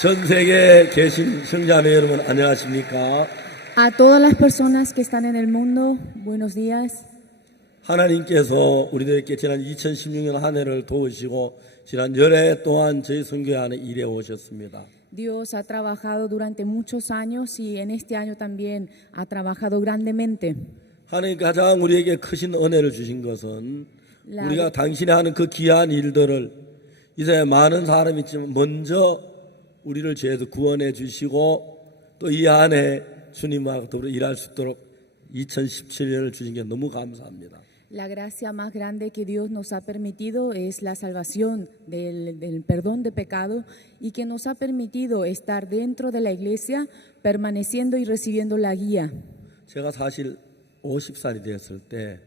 전 세계에 계신 성자매 여러분 안녕하십니까? A todas las personas que están en el mundo, buenos días. 하나님께서 우리들에게 지난 2016년 한 해를 도우시고 지난 열해 동안 저희 선교회 안에 일해 오셨습니다. Dios ha trabajado durante muchos años y en este año también ha trabajado grandemente. 하나님 가장 우리에게 크신 은혜를 주신 것은 La- 우리가 당신이 하는 그 귀한 일들을 이제 많은 사람이 있지만 먼저 우리를 죄에서 구원해 주시고 또 이 안에 주님과 더불어 일할 수 있도록 2017년을 주신 게 너무 감사합니다. La gracia más grande que Dios nos ha permitido es la salvación del perdón de pecado y que nos ha permitido estar dentro de la iglesia, permaneciendo y recibiendo la guía. 제가 사실 50살이 되었을 때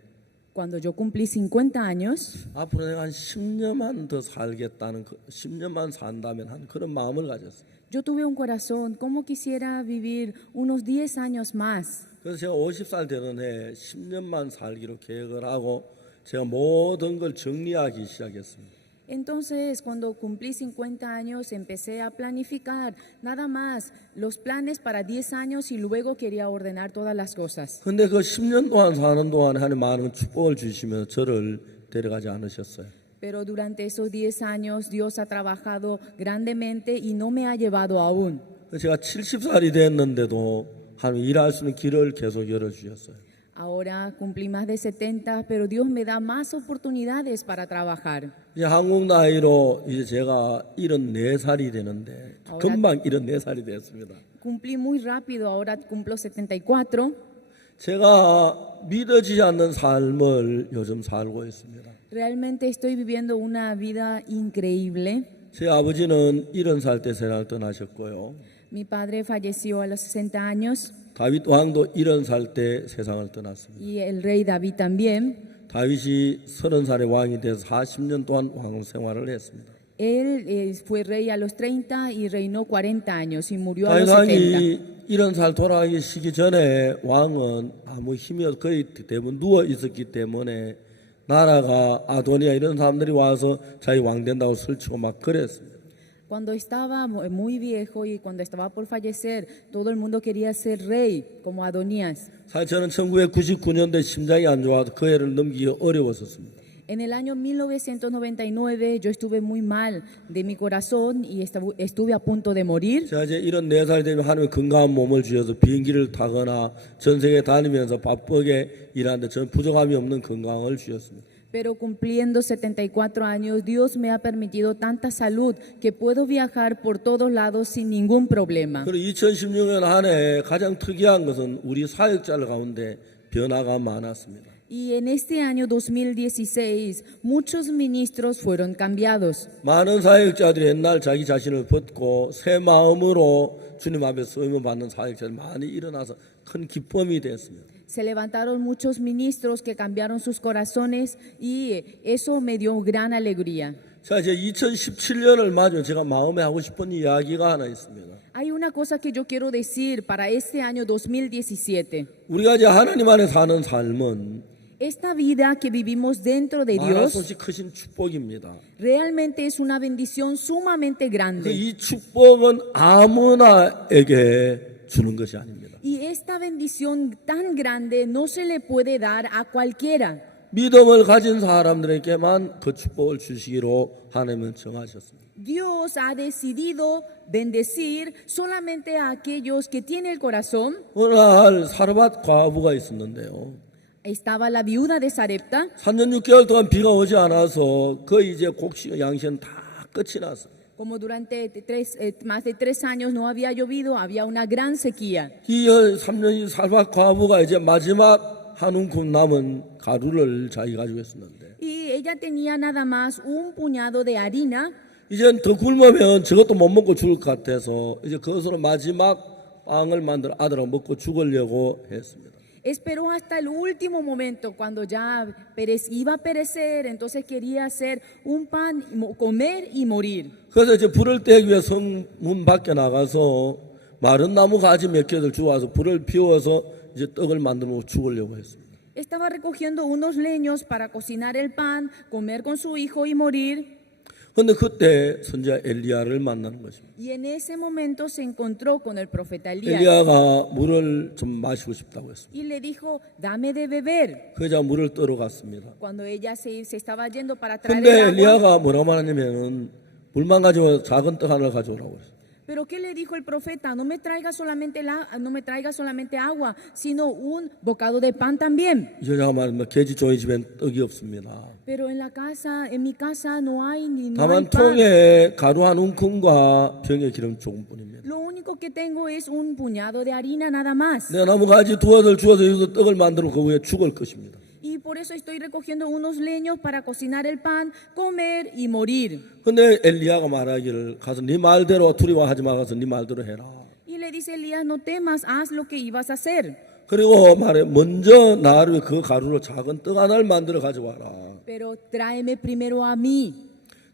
Cuando yo cumplí 50 años, 앞으로 내가 한 10년만 더 살겠다는 10년만 산다면 한 그런 마음을 가졌어요. yo tuve un corazón, ¿cómo quisiera vivir unos 10 años más? 그래서 제가 50살 되는 해 10년만 살기로 계획을 하고 제가 모든 걸 정리하기 시작했습니다. Entonces, cuando cumplí 50 años, empecé a planificar nada más los planes para 10 años y luego quería ordenar todas las cosas. 근데 그 10년 동안 사는 동안에 하나님 많은 축복을 주시면서 저를 데려가지 않으셨어요. Pero durante esos 10 años, Dios ha trabajado grandemente y no me ha llevado aún. 그래서 제가 70살이 됐는데도 하나님 일할 수 있는 길을 계속 열어주셨어요. Ahora cumplí más de 70, pero Dios me da más oportunidades para trabajar. 이제 한국 나이로 이제 제가 74살이 되는데 금방 74살이 됐습니다. Cumplí muy rápido, ahora cumplo 74. 제가 믿어지지 않는 삶을 요즘 살고 있습니다. Realmente estoy viviendo una vida increíble. 제 아버지는 70살 때 세상을 떠나셨고요. Mi padre falleció a los 60 años 다윗 왕도 70살 때 세상을 떠났습니다. y el rey David también. 다윗이 30살의 왕이 돼서 40년 동안 왕 생활을 했습니다. Él fue rey a los 30 y reinó 40 años y murió a 다윗 los 70. 왕이 70살 돌아가기 전에 왕은 아무 힘이 없 거의 대부분 누워 있었기 때문에 나라가 아도니아 이런 사람들이 와서 자기 왕 된다고 설치고 막 그랬습니다. Cuando estaba muy viejo y cuando estaba por fallecer, todo el mundo quería ser rey como Adonías. 사실 저는 1999년도에 심장이 안 좋아서 그 해를 넘기기 어려웠었습니다. En el año 1999 yo estuve muy mal de mi corazón y estuve a punto de morir. 제가 이제 74살 되면 하나님의 건강한 몸을 주셔서 비행기를 타거나 전 세계 다니면서 바쁘게 일하는데 저는 부족함이 없는 건강을 주셨습니다. Pero cumpliendo 74 años, Dios me ha permitido tanta salud que puedo viajar por todos lados sin ningún problema. 그리고 2016년 한 해 가장 특이한 것은 우리 사역자들 가운데 변화가 많았습니다. Y en este año 2016, muchos ministros fueron cambiados. 많은 사역자들이 옛날 자기 자신을 벗고 새 마음으로 주님 앞에 쓰임을 받는 사역자들이 많이 일어나서 큰 기쁨이 됐습니다. Se levantaron muchos ministros que cambiaron sus corazones y eso me dio gran alegría. 자, 이제 2017년을 맞으면 제가 마음에 하고 싶은 이야기가 하나 있습니다. Hay una cosa que yo quiero decir para este año 2017. 우리가 이제 하나님 안에 사는 삶은 Esta vida que vivimos dentro de 말할 수 Dios 없이 크신 축복입니다. realmente es una bendición sumamente grande. 이 축복은 아무나에게 주는 것이 아닙니다. Y esta bendición tan grande no se le puede dar a cualquiera. 믿음을 가진 사람들에게만 그 축복을 주시기로 하나님은 정하셨습니다. Dios ha decidido bendecir solamente a aquellos que tienen el corazón. 어느 날 사르밧 과부가 있었는데요. Estaba la viuda de Sarepta. 3년 6개월 동안 비가 오지 않아서 거의 이제 곡식 양식은 다 끝이 났어요. Como durante más de 3 años no había llovido, había una gran sequía. 이 3년 사르밧 과부가 이제 마지막 한 움큼 남은 가루를 자기 가지고 있었는데 Y ella tenía nada más un puñado de harina. 이젠 더 굶으면 저것도 못 먹고 죽을 것 같아서 이제 그것으로 마지막 빵을 만들어 아들하고 먹고 죽으려고 했습니다. Esperó hasta el último momento cuando ya iba a perecer, entonces quería hacer un pan, comer y morir. 그래서 이제 불을 떼기 위해 성문 밖에 나가서 마른 나무 가지 몇 개를 주워서 불을 피워서 이제 떡을 만들고 죽으려고 했습니다. Estaba recogiendo unos leños para cocinar el pan, comer con su hijo y morir. 그런데 그때 선지자 엘리야를 만나는 것입니다. Y en ese momento se encontró con el profeta Elías 엘리야가 물을 좀 마시고 싶다고 했습니다. y le dijo, dame de beber. 그 여자 물을 떠러 갔습니다. Cuando ella se estaba yendo para traer 근데 el agua, 엘리야가 뭐라고 말하냐면은 물만 가지고 작은 떡 하나를 가져오라고 했어요. pero ¿qué le dijo el profeta? No me traiga solamente agua, sino un bocado de pan también. 이 여자가 말합니다. 계집 종이 집엔 떡이 없습니다. Pero en mi casa no hay 다만 pan. 통에 가루 한 움큼과 병의 기름 조금뿐입니다. Lo único que tengo es un puñado de harina nada más. 내가 나무 가지 두어들 주어서 여기서 떡을 만들어 그 위에 죽을 것입니다. Y por eso estoy recogiendo unos leños para cocinar el pan, comer y morir. 근데 엘리야가 말하기를 가서 네 말대로 두려워하지 말아서 네 말대로 해라. Y le dice Elías, no temas, haz lo que ibas a hacer. 그리고 말해 먼저 나를 그 가루로 작은 떡 하나를 만들어 가져와라. Pero tráeme primero a mí.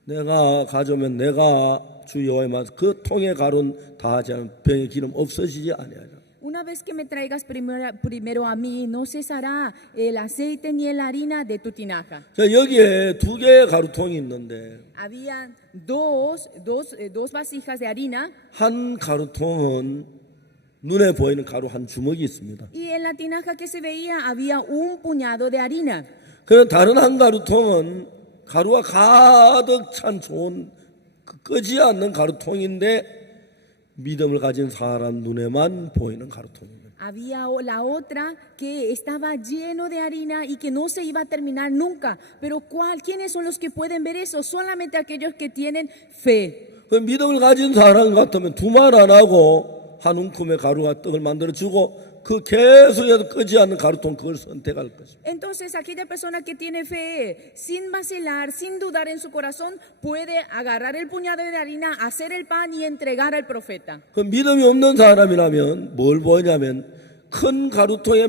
내가 가져오면 내가 주 여호와의 말씀 그 통에 가루는 다하지 않은 병의 기름 없어지지 아니하리라. Una vez que me traigas primero a mí, no cesará el aceite ni la harina de tu tinaja. 자, 여기에 두 개의 가루통이 있는데 Habían dos vasijas de harina 한 가루통은 눈에 보이는 가루 한 주먹이 있습니다. y en la tinaja que se veía había un puñado de harina. 그럼 다른 한 가루통은 가루가 가득 찬 좋은 끄지 않는 가루통인데 믿음을 가진 사람 눈에만 보이는 가루통입니다. Había la otra que estaba lleno de harina y que no se iba a terminar nunca. Pero ¿quiénes son los que pueden ver eso? Solamente aquellos que tienen fe. 그 믿음을 가진 사람 같으면 두 말 안 하고 한 움큼의 가루가 떡을 만들어 주고 그 계속해서 끄지 않는 가루통 그걸 선택할 것입니다. Entonces aquella persona que tiene fe, sin vacilar, sin dudar en su corazón, puede agarrar el puñado de harina, hacer el pan y entregar al profeta. 그 믿음이 없는 사람이라면 뭘 보냐면 큰 가루통에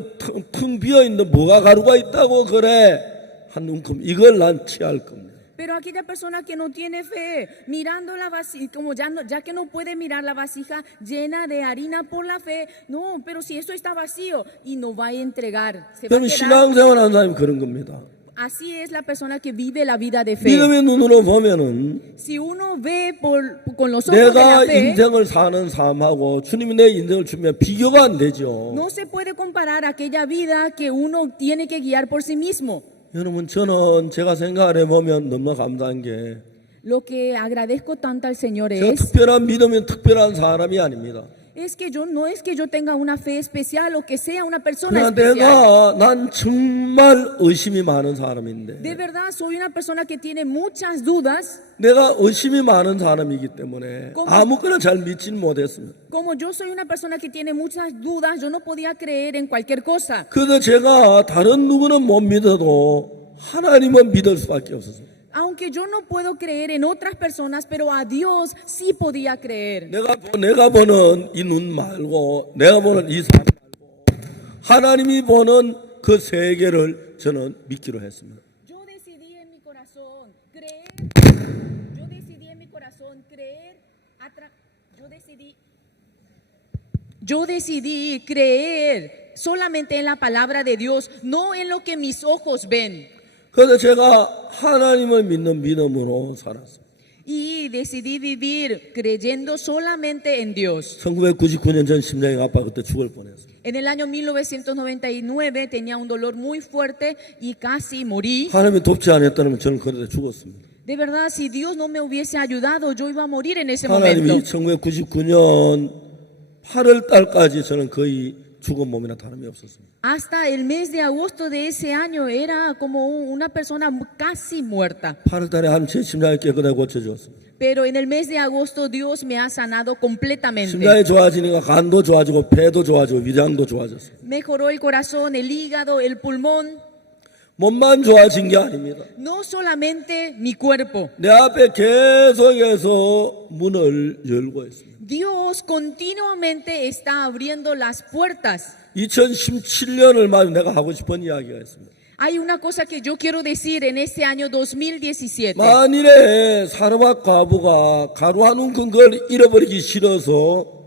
텅 비어 있는 뭐가 가루가 있다고 그래 한 움큼 이걸 난 취할 겁니다. Pero aquella persona que no tiene fe, mirando la vasija, como ya que no puede mirar la vasija llena de harina por la fe, no, pero si eso está vacío y no va a entregar, se va a 여러분 quedar. 신앙생활하는 사람이 그런 겁니다. Así es la persona que vive la vida de fe. 믿음의 눈으로 보면은 Si uno ve con los ojos de 내가 la fe, 인생을 사는 삶하고 주님이 내 인생을 주면 비교가 안 되죠. no se puede comparar aquella vida que uno tiene que guiar por sí mismo. 여러분 저는 제가 생각해 보면 너무나 감사한 게 Lo que agradezco tanto al Señor 제가 es 특별한 믿음이 특별한 사람이 아닙니다. que no es que yo tenga una fe especial o que sea una persona 그러나 especial. 난 정말 의심이 많은 사람인데 De verdad, soy una persona que tiene muchas dudas. 내가 의심이 많은 사람이기 때문에 ¿Cómo? 아무거나 잘 믿지는 못했습니다. Como yo soy una persona que tiene muchas dudas, yo no podía creer en cualquier cosa. 그래서 제가 다른 누구는 못 믿어도 하나님은 믿을 수밖에 없었어요. Aunque yo no puedo creer en otras personas, pero a Dios sí podía creer. 내가 보는 이 눈 말고 내가 보는 이 사람 말고 하나님이 보는 그 세계를 저는 믿기로 했습니다. Yo decidí en mi corazón creer. Yo decidí creer solamente en la palabra de Dios, no en lo que mis ojos ven. 그래서 제가 하나님을 믿는 믿음으로 살았어요. Y decidí vivir creyendo solamente en Dios. 1999년 전 심장이 아파 그때 죽을 뻔했어요. En el año 1999 tenía un dolor muy fuerte y casi morí. 하나님이 돕지 않았다면 저는 그때 죽었습니다. De verdad, si Dios no me hubiese ayudado, yo iba a morir en ese 하나님이 momento. 1999년 8월 달까지 저는 거의 죽은 몸이나 다름이 없었습니다. Hasta el mes de agosto de ese año era como una persona casi muerta. 8월 달에 하나님 제 심장이 깨끗하게 고쳐주었습니다. Pero en el mes de agosto Dios me ha sanado completamente. 심장이 좋아지니까 간도 좋아지고 폐도 좋아지고 위장도 좋아졌어요. Mejoró el corazón, el hígado, el pulmón. 몸만 좋아진 게 아닙니다. No solamente mi cuerpo. 내 앞에 계속해서 문을 열고 있습니다. Dios continuamente está abriendo las puertas. 2017년을 맞아 내가 하고 싶은 이야기가 있습니다. Hay una cosa que yo quiero decir en este año 2017. 만일에 사르밧 과부가 가루 한 움큼 그걸 잃어버리기 싫어서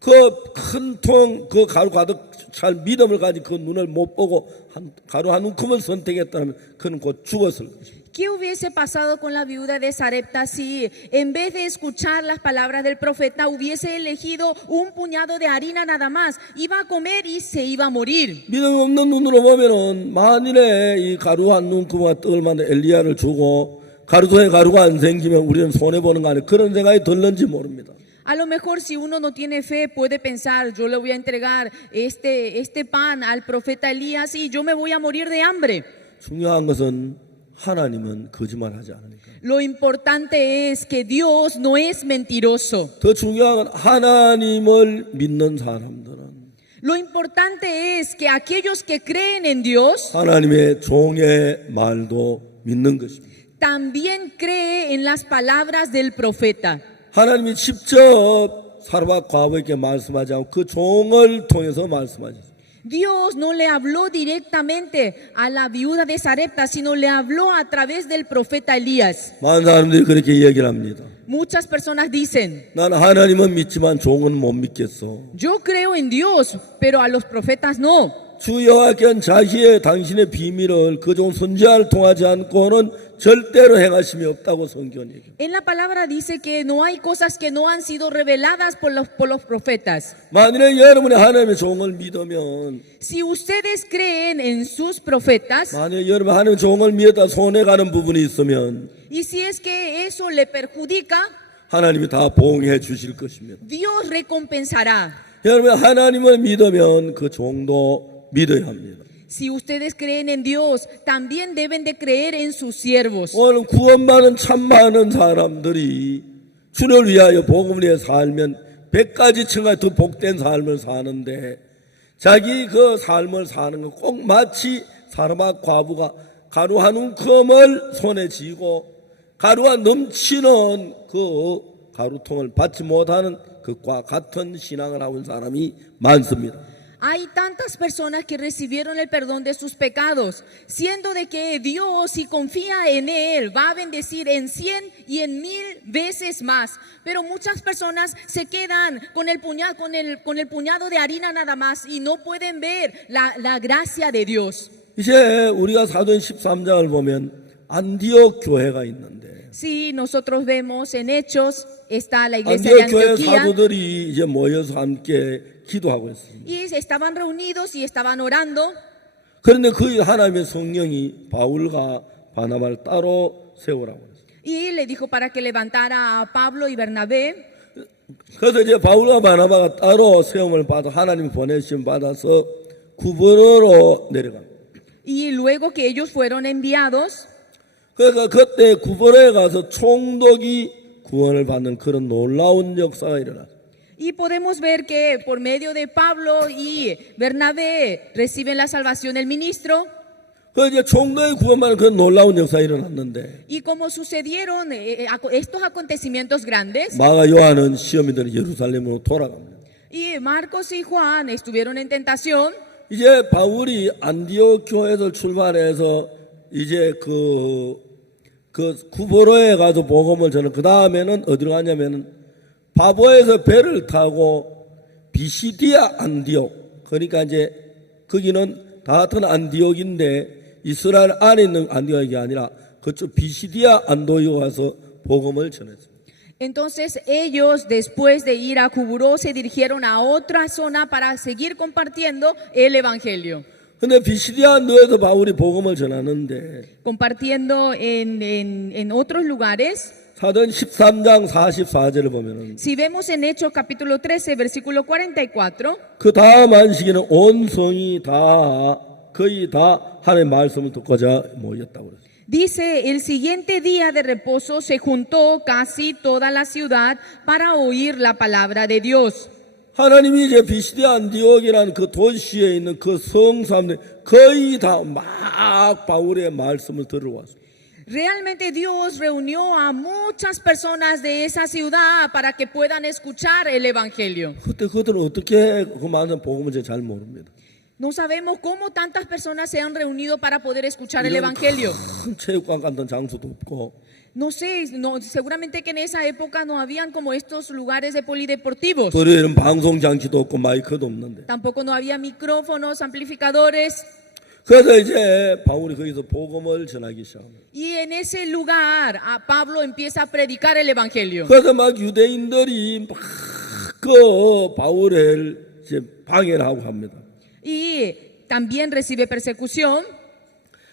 그 큰 통 그 가루 가득 잘 믿음을 가진 그 눈을 못 보고 가루 한 움큼을 선택했다면 그는 곧 죽었을 것입니다. ¿Qué hubiese pasado con la viuda de Sarepta si en vez de escuchar las palabras del profeta hubiese elegido un puñado de harina nada más? Iba a comer y se iba a morir. 믿음 없는 눈으로 보면은 만일에 이 가루 한 움큼과 떡을 만든 엘리야를 주고 가루통에 가루가 안 생기면 우리는 손해 보는 거 아니에요. 그런 생각이 들는지 모릅니다. A lo mejor si uno no tiene fe puede pensar, yo le voy a entregar este pan al profeta Elías y yo me voy a morir de hambre. 중요한 것은 하나님은 거짓말하지 않으니까. Lo importante es que Dios no es mentiroso. 더 중요한 건 하나님을 믿는 사람들은 Lo importante es que aquellos que creen en Dios 하나님의 종의 말도 믿는 것입니다. también cree en las palabras del profeta. 하나님이 직접 사르밧 과부에게 말씀하지 않고 그 종을 통해서 말씀하셨습니다. Dios no le habló directamente a la viuda de Sarepta, sino le habló a través del profeta Elías. 많은 사람들이 그렇게 얘기를 합니다. Muchas personas dicen, 난 하나님은 믿지만 종은 못 믿겠어. yo creo en Dios, pero a los profetas no. 주 여호와께는 자기의 당신의 비밀을 그 종 선지자를 통하지 않고는 절대로 행하심이 없다고 성경은 얘기합니다. En la palabra dice que no hay cosas que no han sido reveladas por los profetas. 만일에 여러분이 하나님의 종을 믿으면 Si ustedes creen en sus profetas, 만약에 여러분 하나님의 종을 믿었다 손해가는 부분이 있으면 y si es que eso le perjudica, 하나님이 다 보응해 주실 것입니다. Dios recompensará. 여러분 하나님을 믿으면 그 종도 믿어야 합니다. Si ustedes creen en Dios, también deben de creer en sus siervos. 오늘 구원받은 참 많은 사람들이 주를 위하여 복음을 위해 살면 100가지 층에 더 복된 삶을 사는데 자기 그 삶을 사는 건 꼭 마치 사르밧 과부가 가루 한 움큼을 손에 쥐고 가루가 넘치는 그 가루통을 받지 못하는 것과 같은 신앙을 하는 사람이 많습니다. Hay tantas personas que recibieron el perdón de sus pecados, siendo de que Dios, si confía en Él, va a bendecir en 100 y en 1000 veces más. Pero muchas personas se quedan con el puñado de harina nada más y no pueden ver la gracia de Dios. 이제 우리가 사도행 13장을 보면 안디옥 교회가 있는데 Si nosotros vemos en Hechos, está la iglesia de 안디옥 교회 Antioquía 사도들이 이제 모여서 함께 기도하고 있습니다. y estaban reunidos y estaban orando. 그런데 그 하나님의 성령이 바울과 바나바를 따로 세우라고 했어요. Y le dijo para que levantara a Pablo y Bernabé. 그래서 이제 바울과 바나바가 따로 세움을 받아 하나님 보내심 받아서 구브로로 내려갑니다. Y luego que ellos fueron enviados, 그러니까 그때 구브로에 가서 총독이 구원을 받는 그런 놀라운 역사가 일어났어요. y podemos ver que por medio de Pablo y Bernabé reciben la salvación del ministro. 그 이제 총독이 구원받는 그런 놀라운 역사가 일어났는데 Y como sucedieron estos acontecimientos grandes, 마가 요한은 시험이 되는 예루살렘으로 돌아갑니다. y Marcos y Juan estuvieron en tentación. 이제 바울이 안디옥 교회에서 출발해서 이제 그 구브로에 가서 복음을 전해 그 다음에는 어디로 가냐면은 바보에서 배를 타고 비시디아 안디옥, 그러니까 이제 거기는 다 같은 안디옥인데 이스라엘 안에 있는 안디옥이 아니라 그쪽 비시디아 안디옥에 가서 복음을 전했습니다. Entonces ellos, después de ir a Cuburó, se dirigieron a otra zona para seguir compartiendo el evangelio. 근데 비시디아 안디옥에서 바울이 복음을 전하는데 Compartiendo en otros lugares. 사도행 13장 44절을 보면은 Si vemos en Hechos capítulo 13, versículo 44, 그 다음 안식일은 온 성이 다 거의 다 하나님의 말씀을 듣고자 모였다고 그랬어요. dice, el siguiente día de reposo se juntó casi toda la ciudad para oír la palabra de Dios. 하나님이 이제 비시디아 안디옥이라는 그 도시에 있는 그 성 사람들 거의 다 막 바울의 말씀을 들으러 왔어요. Realmente Dios reunió a muchas personas de esa ciudad para que puedan escuchar el evangelio. 그때 그들은 어떻게 그 많은 복음을 잘 모릅니다. No sabemos cómo tantas personas se han reunido para poder escuchar el 이런 evangelio. 큰 체육관 같은 장소도 없고 No sé, seguramente que en esa época no habían como estos lugares de polideportivos. 또 이런 방송 장치도 없고 마이크도 없는데 Tampoco no había micrófonos, amplificadores. 그래서 이제 바울이 거기서 복음을 전하기 시작합니다. Y en ese lugar Pablo empieza a predicar el Evangelio. 그래서 막 유대인들이 막 그 바울을 이제 방해를 하고 합니다. Y también recibe persecución.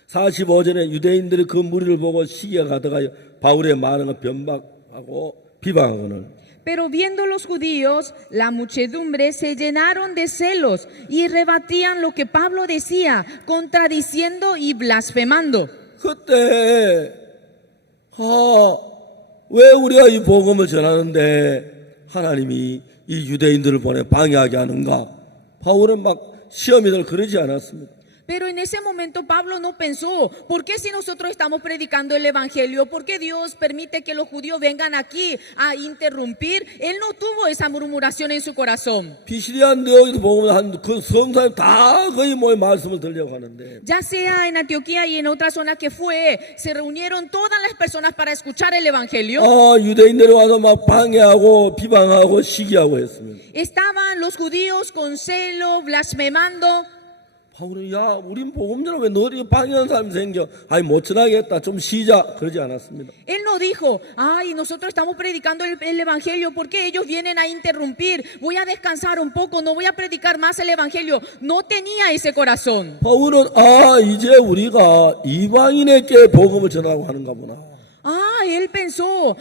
45절에 유대인들이 그 무리를 보고 시기가 가득하여 바울의 많은 걸 변박하고 비방하거늘. Pero viendo los judíos, la muchedumbre se llenaron de celos y rebatían lo que Pablo decía, contradiciendo y blasfemando. 그때 왜 우리가 이 복음을 전하는데 하나님이 이 유대인들을 보내 방해하게 하는가? 바울은 막 시험이들 그러지 않았습니다. Pero en ese momento Pablo no pensó, ¿por qué si nosotros estamos predicando el Evangelio? ¿Por qué Dios permite que los judíos vengan aquí a interrumpir? Él no tuvo esa murmuración en su corazón. 비시리안 여기도 보면 한그 성사님 다 거의 뭐 말씀을 들려고 하는데 Ya sea en Antioquía y en otra zona que fue, se reunieron todas las personas para escuchar el Evangelio. 유대인들이 와서 막 방해하고 비방하고 시기하고 했습니다. Estaban los judíos con celo, blasfemando. 바울은 야, 우린 복음 전하면 왜 너희 방해하는 사람이 생겨? 아니 못 전하겠다. 좀 쉬자. 그러지 않았습니다. Él no dijo, ay, nosotros estamos predicando el Evangelio, ¿por qué ellos vienen a interrumpir? Voy a descansar un poco, no voy a predicar más el Evangelio. No tenía ese corazón. 바울은 이제 우리가 이방인에게 복음을 전하고 하는가 보나. Él pensó,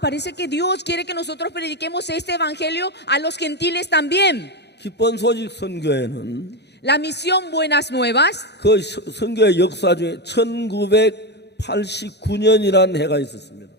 parece que Dios quiere que nosotros prediquemos este Evangelio a los gentiles también. 기쁜 소식 선교회는 La misión Buenas Nuevas, 그 선교의 역사 중에 1989년이라는 해가 있었습니다.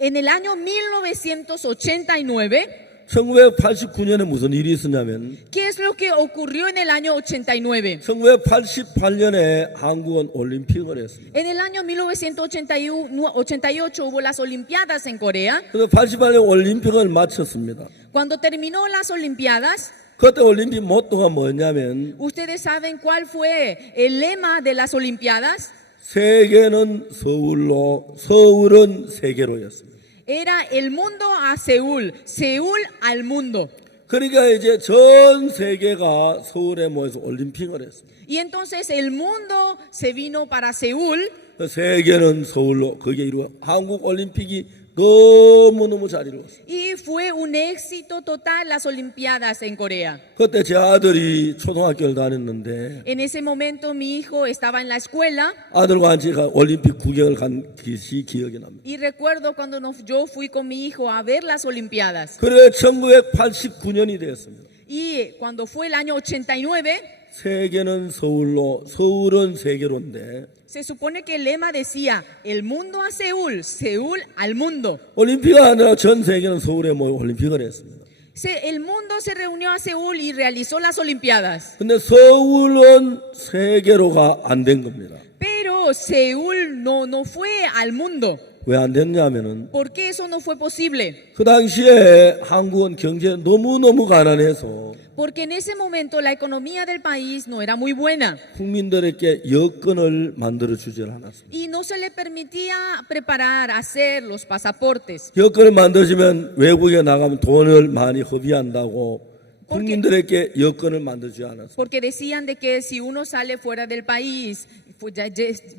en el año 1989, 1989년에 무슨 일이 있었냐면 ¿qué es lo que ocurrió en el año 89? 1988년에 한국은 올림픽을 했습니다. En el año 1988 hubo las Olimpiadas en Corea. 그래서 88년 올림픽을 마쳤습니다. Cuando terminó las Olimpiadas, 그때 올림픽 모토가 뭐냐면 ¿ustedes saben cuál fue el lema de las Olimpiadas? 세계는 서울로, 서울은 세계로였습니다. Era el mundo a Seúl, Seúl al mundo. 그러니까 이제 전 세계가 서울에 모여서 올림픽을 했습니다. Y entonces el mundo se vino para Seúl. 세계는 서울로 거기에 이루어 한국 올림픽이 너무너무 잘 이루었어요. Y fue un éxito total las Olimpiadas en Corea. 그때 제 아들이 초등학교를 다녔는데 En ese momento mi hijo estaba en la escuela 아들과 같이 올림픽 구경을 간 것이 기억이 납니다. y recuerdo cuando yo fui con mi hijo a ver las Olimpiadas. 그래 1989년이 되었습니다. Y cuando fue el año 89, 세계는 서울로, 서울은 세계로인데 se supone que el lema decía, el mundo a Seúl, Seúl al mundo. 올림픽이 아니라 전 세계는 서울에 모여 올림픽을 했습니다. El mundo se reunió a Seúl y realizó las Olimpiadas. 근데 서울은 세계로가 안 된 겁니다. Pero Seúl no fue al mundo. 왜 안 됐냐면은 ¿Por qué eso no fue posible? 그 당시에 한국은 경제 너무너무 가난해서 Porque en ese momento la economía del país no era muy buena 국민들에게 여권을 만들어 주질 않았습니다. y no se le permitía preparar, hacer los pasaportes. 여권을 만들어주면 외국에 나가면 돈을 많이 허비한다고 국민들에게 여권을 만들지 않았습니다. Porque decían de que si uno sale fuera del país,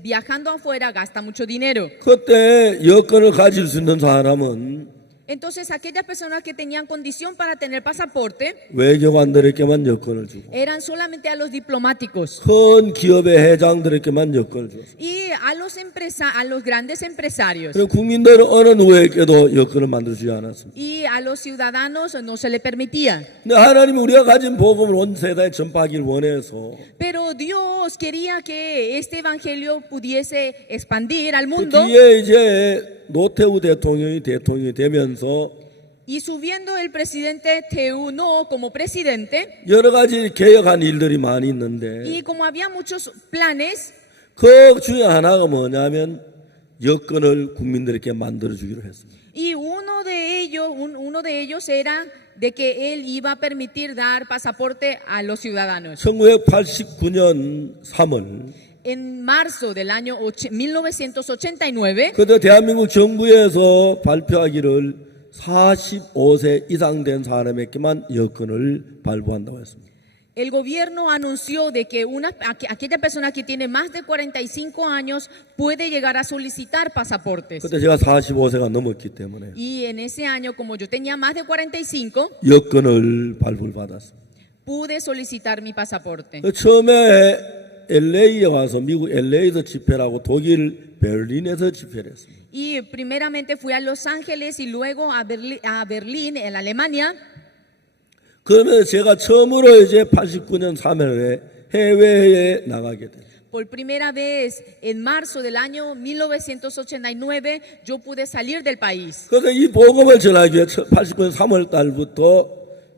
viajando afuera gasta mucho dinero. 그때 여권을 가질 수 있는 사람은 Entonces aquellas personas que tenían condición para tener pasaporte 외교관들에게만 여권을 주고 eran solamente a los diplomáticos 큰 기업의 회장들에게만 여권을 줬습니다. y a los grandes empresarios. 그리고 국민들은 어느 누구에게도 여권을 만들어주지 않았습니다. Y a los ciudadanos no se le permitía. 근데 하나님이 우리가 가진 복음을 온 세대에 전파하기를 원해서 Pero Dios quería que este evangelio pudiese expandir al 그 mundo. 뒤에 이제 노태우 대통령이 되면서 Y subiendo el presidente Teuno como presidente, 여러 가지 개혁한 일들이 많이 있는데 y como había muchos planes, 그 중에 하나가 뭐냐면 여권을 국민들에게 만들어주기로 했습니다. y uno de ellos era de que él iba a permitir dar pasaporte a los ciudadanos. 1989년 3월 En marzo del año 1989, 그때 대한민국 정부에서 발표하기를 45세 이상 된 사람에게만 여권을 발부한다고 했습니다. El gobierno anunció de que aquella persona que tiene más de 45 años puede llegar a solicitar pasaportes. 그때 제가 45세가 넘었기 때문에 Y en ese año, como yo tenía más de 45, 여권을 발부받았습니다. pude solicitar mi pasaporte. 처음에 LA에 와서 미국 LA에서 집회를 하고 독일 베를린에서 집회를 했습니다. Y primeramente fui a Los Ángeles y luego a Berlín, en Alemania. 그러면 제가 처음으로 이제 89년 3월에 해외에 나가게 돼요. Por primera vez, en marzo del año 1989, yo pude salir del país. 그래서 이 복음을 전하기 위해 89년 3월 달부터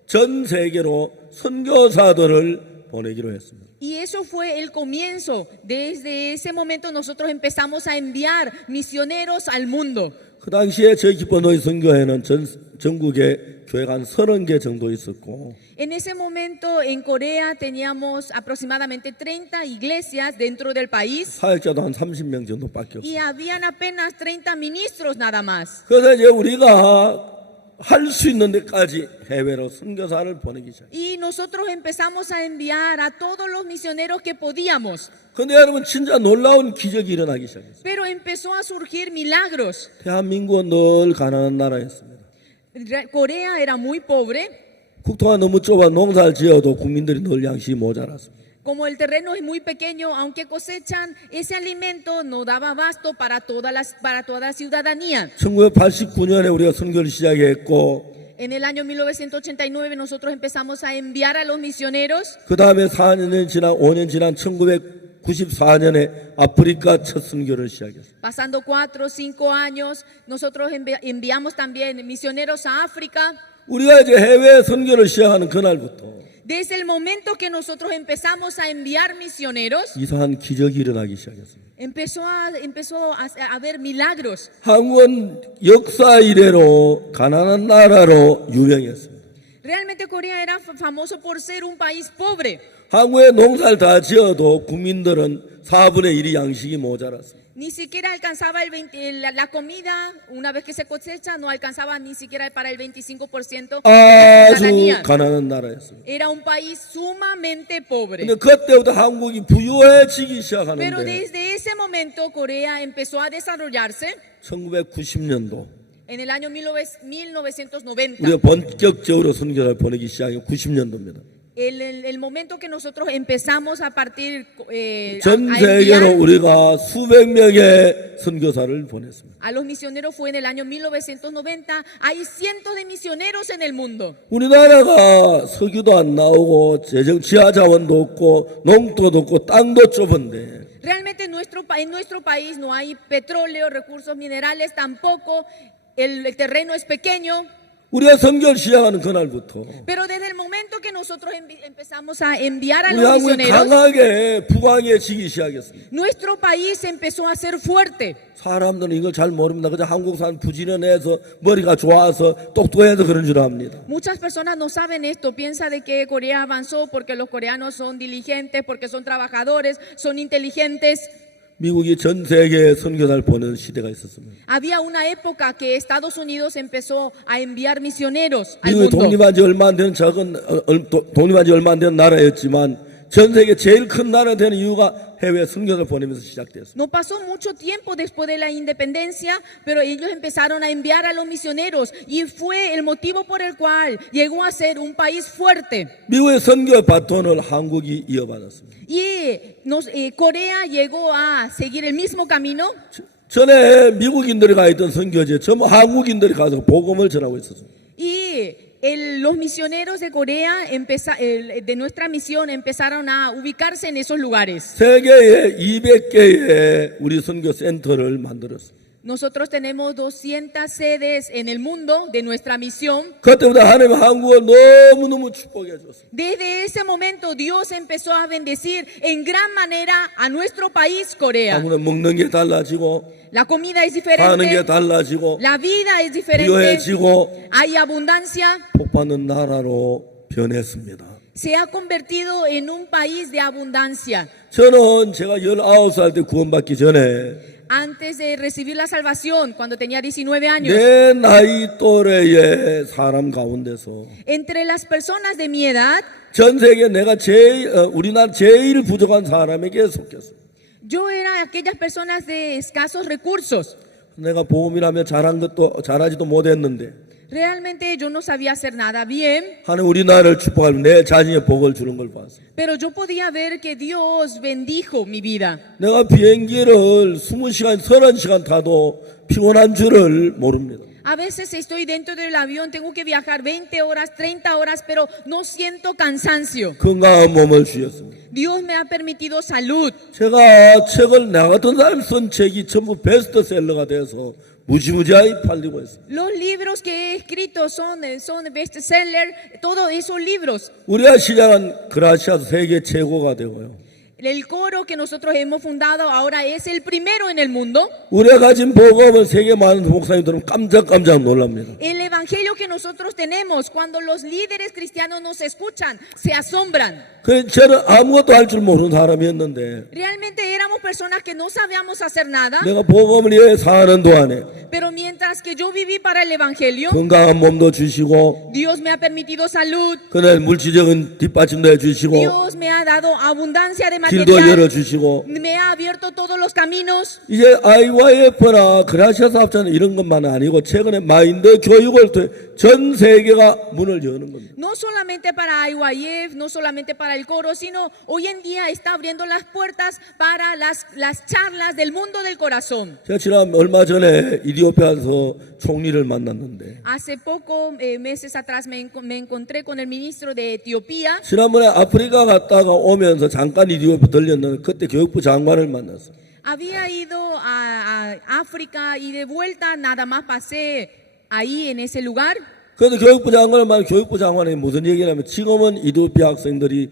전 세계로 선교사들을 보내기로 했습니다. Y eso fue el comienzo. Desde ese momento nosotros empezamos a enviar misioneros al mundo. 그 당시에 저희 기뻐노이 선교회는 전국에 교회가 한 30개 정도 있었고 En ese momento en Corea teníamos aproximadamente 30 iglesias dentro del país 사역자도 한 30명 정도밖에 y 없어요. habían apenas 30 ministros nada más. 그래서 이제 우리가 할 수 있는 데까지 해외로 선교사를 보내기 시작해요. Y nosotros empezamos a enviar a todos los misioneros que podíamos. 근데 여러분 진짜 놀라운 기적이 일어나기 시작했어요. Pero empezó a surgir milagros. 대한민국은 늘 가난한 나라였습니다. Corea era muy pobre. 국토가 너무 좁아 농사를 지어도 국민들이 늘 양식이 모자랐습니다. Como el terreno es muy pequeño, aunque cosechan, ese alimento no daba abasto para toda la ciudadanía. 1989년에 우리가 선교를 시작했고 En el año 1989 nosotros empezamos a enviar a los misioneros. 그 다음에 4년 지난 5년 지난 1994년에 아프리카 첫 선교를 시작했어요. Pasando 4 o 5 años, nosotros enviamos también misioneros a África. 우리가 이제 해외 선교를 시작하는 그날부터 Desde el momento que nosotros empezamos a enviar misioneros, 이상한 기적이 일어나기 시작했습니다. empezó a haber milagros. 한국은 역사 이래로 가난한 나라로 유명했습니다. Realmente Corea era famoso por ser un país pobre. 한국에 농사를 다 지어도 국민들은 4분의 1이 양식이 모자랐습니다. Ni siquiera alcanzaba la comida, una vez que se cosecha, no alcanzaba ni siquiera para el 25% de la 아주 ciudadanía. 가난한 나라였습니다. Era un país sumamente pobre. 근데 그때부터 한국이 부유해지기 Pero 시작하는데 desde ese momento Corea empezó a desarrollarse 1990년도 en el año 1990. 우리가 본격적으로 선교를 보내기 시작한 90년도입니다. El momento que nosotros empezamos a partir 전 a 세계로 enviar 우리가 수백 명의 선교사를 보냈습니다. a los misioneros fue en el año 1990. Hay cientos de misioneros en el mundo. 우리나라가 석유도 안 나오고 지하 자원도 없고 농토도 없고 땅도 좁은데 Realmente en nuestro país no hay petróleo, recursos minerales tampoco. El terreno es pequeño. 우리가 선교를 시작하는 그날부터 Pero desde el momento que nosotros empezamos a enviar a 우리 los 한국이 misioneros, 강하게 부강해지기 시작했습니다. nuestro país empezó a ser fuerte. 사람들은 이걸 잘 모릅니다. 그저 한국 사람 부지런해서 머리가 좋아서 똑똑해서 그런 줄 압니다. Muchas personas no saben esto, piensan de que Corea avanzó porque los coreanos son diligentes, porque son trabajadores, son inteligentes. 미국이 전 세계에 선교사를 보내는 시대가 있었습니다. Había una época que Estados Unidos empezó a enviar misioneros al 미국이 mundo. 독립한 지 얼마 안 되는 독립한 지 얼마 안 되는 나라였지만 전 세계 제일 큰 나라 되는 이유가 해외 선교사를 보내면서 시작됐습니다. No pasó mucho tiempo después de la independencia, pero ellos empezaron a enviar a los misioneros y fue el motivo por el cual llegó a ser un país fuerte. 미국의 선교 바톤을 한국이 이어받았습니다. Y Corea llegó a seguir el mismo camino. 전에 미국인들이 가 있던 선교지에 전부 한국인들이 가서 복음을 전하고 있었습니다. Y los misioneros de Corea, de nuestra misión, empezaron a ubicarse en esos lugares. 세계에 200개의 우리 선교 센터를 만들었습니다. Nosotros tenemos 200 sedes en el mundo de nuestra misión. 그때부터 하나님 한국을 너무너무 축복해 줬습니다. Desde ese momento Dios empezó a bendecir en gran manera a nuestro país, Corea. 한국은 먹는 게 달라지고 La comida es 사는 게 diferente, 달라지고 la vida es diferente, 부유해지고 hay abundancia 복받는 나라로 변했습니다. se ha convertido en un país de abundancia. 저는 제가 19살 때 구원받기 전에 Antes de recibir la salvación, cuando tenía 19 años, 내 나이 또래의 사람 가운데서 entre las personas de mi edad, 전 세계 내가 우리나라 제일 부족한 사람에게 속했어. yo era aquellas personas de escasos recursos. 내가 복음이라며 잘하지도 못했는데 Realmente yo no sabía hacer nada bien, 하나님 우리나라를 축복하며 내 자신의 복을 주는 걸 봤어. pero yo podía ver que Dios bendijo mi vida. 내가 비행기를 20시간, 30시간 타도 피곤한 줄을 모릅니다. A veces estoy dentro del avión, tengo que viajar 20 horas, 30 horas, pero no siento cansancio. 건강한 몸을 주셨습니다. Dios me ha permitido salud. 제가 책을 나 같은 사람이 쓴 책이 전부 베스트셀러가 돼서 무지무지하게 팔리고 있어요. Los libros que he escrito son bestseller, todos esos libros. 우리가 시작한 그라시아도 세계 최고가 되고요. El coro que nosotros hemos fundado ahora es el primero en el mundo. 우리가 가진 복음은 세계 많은 목사님들은 깜짝깜짝 놀랍니다. El evangelio que nosotros tenemos, cuando los líderes cristianos nos escuchan, se asombran. 그래서 저는 아무것도 할 줄 모르는 사람이었는데 Realmente éramos personas que no sabíamos hacer nada, 내가 복음을 위해 사는 동안에 pero mientras que yo viví para el evangelio, 건강한 몸도 주시고 Dios me ha permitido salud, 그날 물질적인 뒷받침도 해주시고 Dios me ha dado abundancia de 길도 material, 열어주시고 me ha abierto todos los caminos. 이제 IYF나 그라시아스 합자는 이런 것만 아니고 최근에 마인드 교육을 통해 전 세계가 문을 여는 겁니다. No solamente para IYF, no solamente para el coro, sino hoy en día está abriendo las puertas para las charlas del mundo del corazón. 제가 지난 얼마 전에 이디오피아에서 총리를 만났는데 Hace poco, meses atrás, me encontré con el ministro de Etiopía. 지난번에 아프리카 갔다가 오면서 잠깐 이디오피아 들렸는데 그때 교육부 장관을 만났어요. Había ido a África y de vuelta nada más pasé ahí en ese lugar. 그래서 교육부 장관을 만나 교육부 장관이 무슨 얘기냐면 지금은 이디오피아 학생들이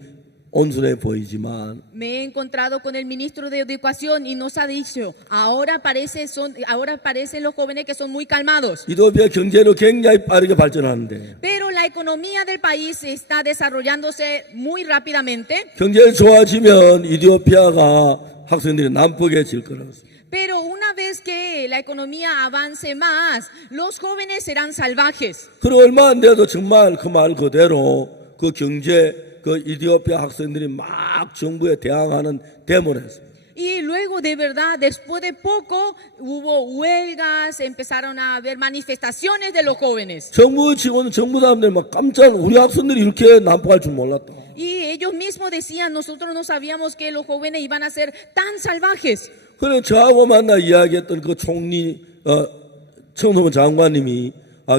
온순해 보이지만 Me he encontrado con el ministro de Educación y nos ha dicho, ahora parecen los jóvenes que son muy calmados. 이디오피아 경제로 굉장히 빠르게 발전하는데 Pero la economía del país está desarrollándose muy rápidamente. 경제가 좋아지면 이디오피아가 학생들이 난폭해질 거라고. Pero una vez que la economía avance más, los jóvenes serán salvajes. 그리고 얼마 안 돼도 정말 그 말 그대로 그 경제 그 이디오피아 학생들이 막 정부에 대항하는 데모를 했어요. Y luego de verdad, después de poco, hubo huelgas, empezaron a haber manifestaciones de los jóvenes. 정부 직원, 정부 사람들이 막 깜짝 우리 학생들이 이렇게 난폭할 줄 몰랐다. Y ellos mismos decían, nosotros no sabíamos que los jóvenes iban a ser tan salvajes. 그래 저하고 만나 이야기했던 그 총리 청소부 장관님이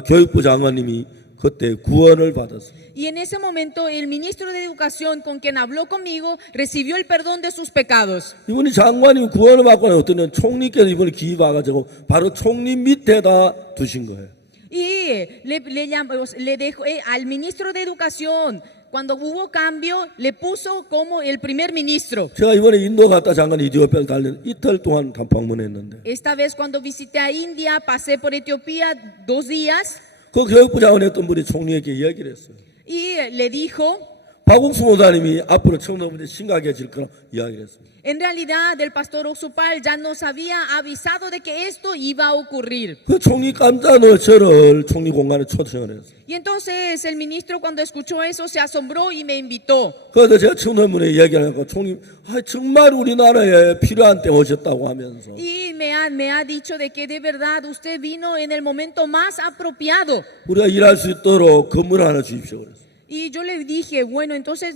교육부 장관님이 그때 구원을 받았어요. Y en ese momento el ministro de Educación con quien habló conmigo recibió el perdón de sus pecados. 이분이 장관님 구원을 받고 난 어떤 총리께서 이분을 기입해가지고 바로 총리 밑에다 두신 거예요. Y le dejó al ministro de Educación, cuando hubo cambio, le puso como el primer ministro. 제가 이번에 인도 갔다 잠깐 이디오피아를 달린 이틀 동안 방문했는데 Esta vez cuando visité a India, pasé por Etiopía 2 días 그 교육부 장관이었던 분이 총리에게 이야기를 했어요. y le dijo, 박국수 목사님이 앞으로 청소년들이 심각해질 거라 이야기를 했습니다. en realidad el pastor Oxupal ya nos había avisado de que esto iba a ocurrir. 그 총리 깜짝 놀라 저를 총리 공간에 초청을 했어요. Y entonces el ministro cuando escuchó eso se asombró y me invitó. 그래서 제가 청소년분에 이야기하니까 총리 정말 우리나라에 필요한 때 오셨다고 하면서 Y me ha dicho de que de verdad usted vino en el momento más apropiado. 우리가 일할 수 있도록 건물 하나 주십시오. 그랬어요. Y yo le dije, bueno, entonces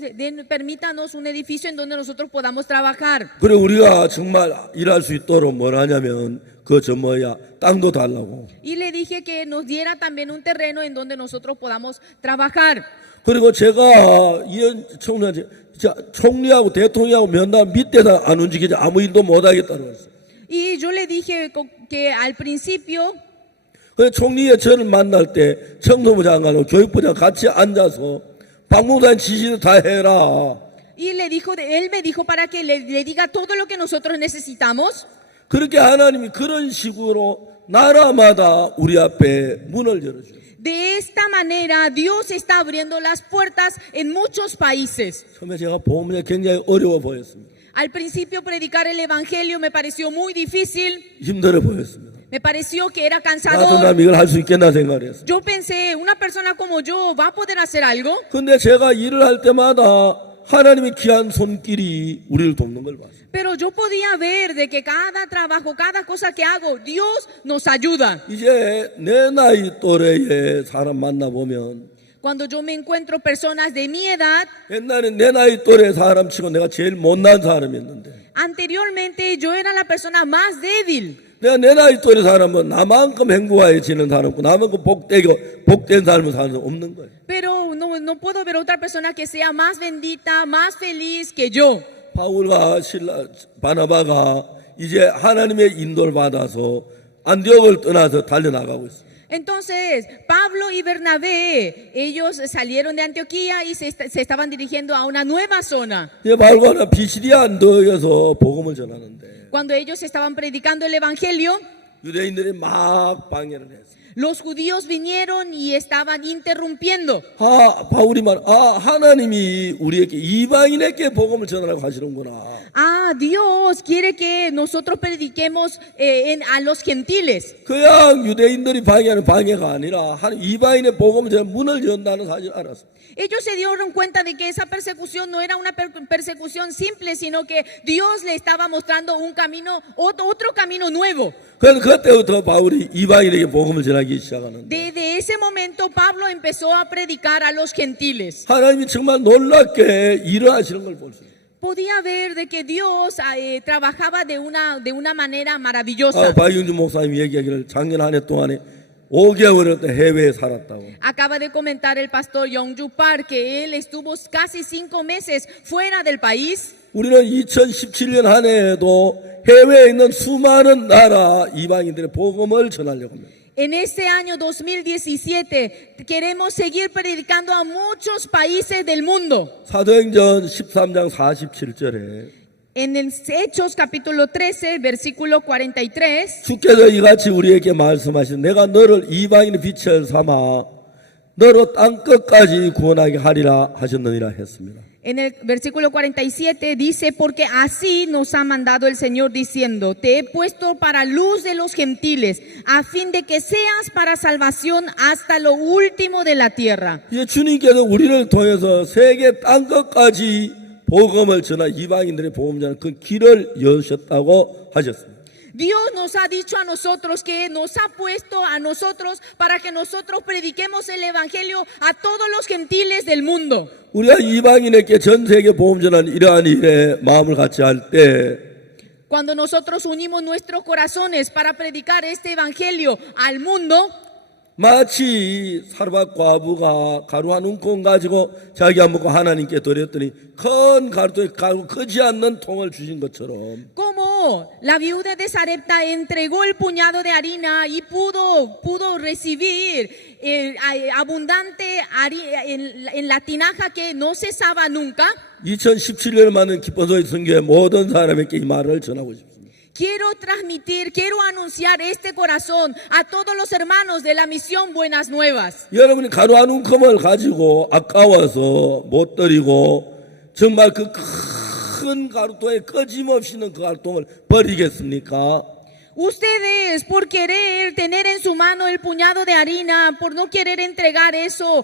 permítanos un edificio en donde nosotros podamos trabajar. 그래 우리가 정말 일할 수 있도록 뭘 하냐면 그 저 뭐야 땅도 달라고. Y le dije que nos diera también un terreno en donde nosotros podamos trabajar. 그리고 제가 이현 총리한테 총리하고 대통령하고 면담 밑에다 안 움직이지 아무 일도 못 하겠다는 거였어요. Y yo le dije que al principio 그래서 총리의 저를 만날 때 청소부 장관하고 교육부 장관 같이 앉아서 박무관 지시를 다 해라. y él me dijo para que le diga todo lo que nosotros necesitamos. 그렇게 하나님이 그런 식으로 나라마다 우리 앞에 문을 열어주셨어요. De esta manera, Dios está abriendo las puertas en muchos países. 처음에 제가 복음이 굉장히 어려워 보였습니다. Al principio predicar el evangelio me pareció muy difícil, 힘들어 보였습니다. me pareció que era 나도 cansador. 남 이걸 할 수 있겠나 생각을 했어요. Yo pensé, una persona como yo va a poder hacer algo. 근데 제가 일을 할 때마다 하나님의 귀한 손길이 우리를 돕는 걸 봤어요. Pero yo podía ver de que cada trabajo, cada cosa que hago, Dios nos ayuda. 이제 내 나이 또래의 사람 만나보면 Cuando yo me encuentro personas de mi edad, 옛날에 내 나이 또래 사람 치고 내가 제일 못난 사람이었는데 anteriormente yo era la persona más débil. 내가 내 나이 또래 사람은 나만큼 행복해지는 사람 없고 나만큼 복된 삶을 사는 사람 없는 거예요. Pero no puedo ver otra persona que sea más bendita, más feliz que yo. 바울과 바나바가 이제 하나님의 인도를 받아서 안디옥을 떠나서 달려나가고 있어요. Entonces, Pablo y Bernabé, ellos salieron de Antioquía y se estaban dirigiendo a una nueva zona. 이제 바울과 비시디아 안디옥에서 복음을 전하는데 Cuando ellos estaban predicando el evangelio, 유대인들이 막 방해를 했어요. los judíos vinieron y estaban interrumpiendo. 바울이 하나님이 우리에게 이방인에게 복음을 전하라고 하시는구나. Dios quiere que nosotros prediquemos a los gentiles. 그냥 유대인들이 방해하는 방해가 아니라 이방인의 복음을 전하 문을 연다는 사실을 알았어. Ellos se dieron cuenta de que esa persecución no era una persecución simple, sino que Dios le estaba mostrando un camino, otro camino nuevo. 그래서 그때부터 바울이 이방인에게 복음을 전하기 시작하는데 Desde ese momento Pablo empezó a predicar a los gentiles. 하나님이 정말 놀랍게 일하시는 걸 볼 수 있어요. Podía ver de que Dios trabajaba de una manera maravillosa. 박영준 목사님 얘기하기를 작년 한 해 동안에 5개월을 해외에 살았다고. Acaba de comentar el pastor Yongju Park que él estuvo casi 5 meses fuera del país. 우리는 2017년 한 해에도 해외에 있는 수많은 나라 이방인들의 복음을 전하려고 합니다. En este año 2017 queremos seguir predicando a muchos países del mundo. 사도행전 13장 47절에 En el Hechos capítulo 13 versículo 43 주께서 이같이 우리에게 말씀하신 내가 너를 이방인의 빛을 삼아 너로 땅끝까지 구원하게 하리라 하셨느니라 했습니다. En el versículo 47 dice, porque así nos ha mandado el Señor diciendo, te he puesto para luz de los gentiles, a fin de que seas para salvación hasta lo último de la tierra. 이제 주님께서 우리를 통해서 세계 땅끝까지 복음을 전하 이방인들의 복음 전하는 그 길을 여셨다고 하셨습니다. Dios nos ha dicho a nosotros que nos ha puesto a nosotros para que nosotros prediquemos el evangelio a todos los gentiles del mundo. 우리가 이방인에게 전 세계 복음 전하는 이러한 일에 마음을 같이 할 때 Cuando nosotros unimos nuestros corazones para predicar este evangelio al mundo, 마치 사르밧 과부가 가루 한 움큼 가지고 자기가 먹고 하나님께 드렸더니 큰 가루통에 가루 크지 않는 통을 주신 것처럼 como la viuda de Sarepta entregó el puñado de harina y pudo recibir abundante en la tinaja que no cesaba nunca. 2017년을 맞는 기쁜 소리 선교의 모든 사람에게 이 말을 전하고 싶습니다. Quiero anunciar este corazón a todos los hermanos de la misión Buenas Nuevas. 여러분이 가루 한 움큼을 가지고 아까워서 못 드리고 정말 그 큰 가루통에 꺼짐없이 있는 그 가루통을 버리겠습니까? Ustedes, por querer tener en su mano el puñado de harina, por no querer entregar eso,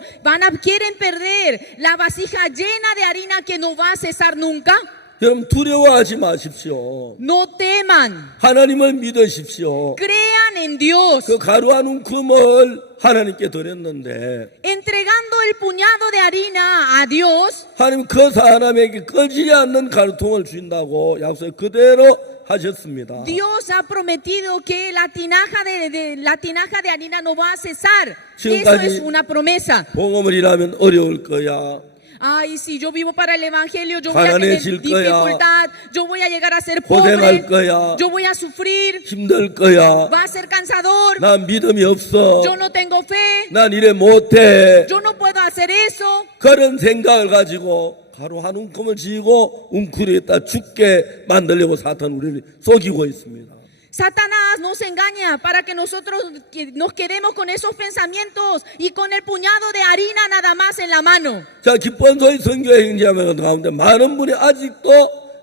quieren perder la vasija llena de harina que no va a cesar nunca. 여러분 두려워하지 마십시오. No teman, 하나님을 믿으십시오. crean en Dios. 그 가루 한 움큼을 하나님께 드렸는데 Entregando el puñado de harina a Dios, 하나님 그 사람에게 꺼지지 않는 가루통을 주신다고 약속 그대로 하셨습니다. Dios ha prometido que la tinaja de harina no va a cesar. Eso 지금까지 es una promesa. 복음을 일하면 어려울 거야. Ay, si yo vivo para el evangelio, yo voy a tener 가난해질 거야. dificultad, yo voy a llegar a ser 고생할 pobre, 거야. yo voy a sufrir, 힘들 거야. va a ser cansador, 난 믿음이 없어. yo no tengo fe, 난 이래 못해. yo no puedo hacer eso. 그런 생각을 가지고 가루 한 움큼을 지고 웅크리에다 죽게 만들려고 사탄 우리를 속이고 있습니다. Satanás nos engaña para que nosotros nos quedemos con esos pensamientos y con el puñado de harina nada más en la mano. 자, 기쁜 소리 선교회 행자명 가운데 많은 분이 아직도